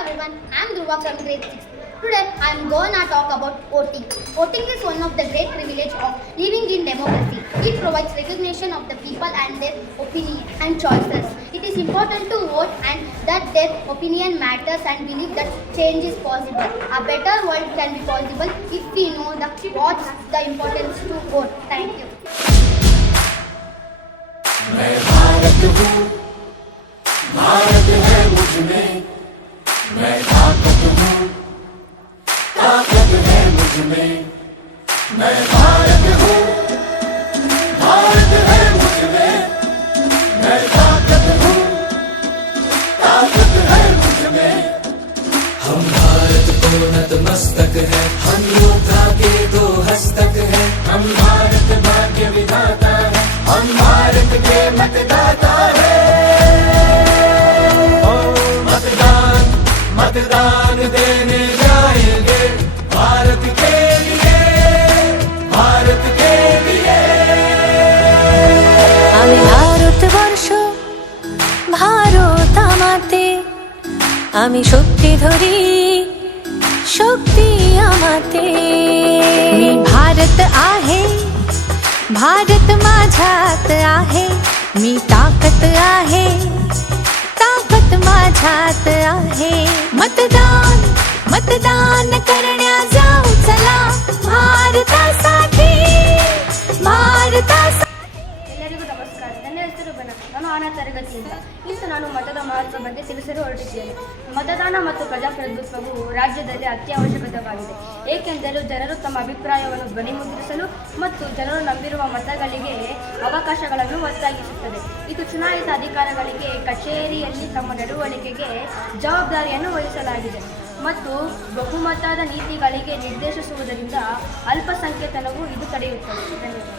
everyone, I am Dhruva from grade 6. Today I am going to talk about voting. Voting is one of the great privileges of living in democracy. It provides recognition of the people and their opinion and choices. It is important to vote and that their opinion matters and believe that change is possible. A better world can be possible if we know what's the importance to vote. Thank you. मैं भारत हूँ, भारत है मुझ में, मैं ताकत हूँ, ताकत है मुझ में, मैं भारत हूँ, भारत है मुझ में, मैं ताकत हूँ, ताकत है मुझ में। हम भारत को नतमस्तक है, हम योद्धा के दो हस्तक है, हम भारत भाग्य विधाता है, हम भारत के मतदाता है। मतदान मतदान देने जाएंगे भारत के लिए, भारत के लिए। আমি ভারতবর্ষ ভারত আমাতে, আমি शक्ती धरी शक्ती আমাতে। मी भारत आहे, भारत माझ्यात आहे, मी ताकद आहे, ताकद माझ्यात आहे। मतदान मतदान करण्या जाऊ चला, भारतासाठी भारतासाठी। ಎಲ್ಲರಿಗೂ ನಮಸ್ಕಾರ. ನನ್ನ ಹೆಸರು ಬನ. ನಾನು 6ನೇ ತರಗತಿಯಿಂದ. ಇಂದು ನಾನು ಮತದ ಮಹತ್ವ ಬಗ್ಗೆ ತಿಳಿಸಲು ಹೊರಟಿದ್ದೇನೆ. ಮತದಾನ ಮತ್ತು ಪ್ರಜಾಪ್ರಭುತ್ವವು ರಾಜ್ಯದಲ್ಲಿ ಅತ್ಯವಶ್ಯಕವಾಗಿದೆ. ಏಕೆಂದರೆ ಜನರು ತಮ್ಮ ಅಭಿಪ್ರಾಯವನ್ನು ಧ್ವನಿಮುದ್ರಿಸಲು ಮತ್ತು ಜನರು ನಂಬಿರುವ ಮತಗಳಿಗೆ ಅವಕಾಶಗಳನ್ನು ಒತ್ತಾಯಿಸುತ್ತದೆ. ಇದು ಚುನಾಯಿತ ಅಧಿಕಾರಿಗಳಿಗೆ ಕಚೇರಿಯಲ್ಲಿ ತಮ್ಮ ನಡವಳಿಕೆಗೆ ಜವಾಬ್ದಾರಿಯನ್ನು ವಹಿಸಲಾಗಿದೆ ಮತ್ತು ಬಹುಮತದ ನೀತಿಗಳಿಗೆ ನಿರ್ದೇಶಿಸುವುದರಿಂದ ಅಲ್ಪಸಂಖ್ಯಾತನವು ಇದು ತಡೆಯುತ್ತದೆ. ಧನ್ಯವಾದ.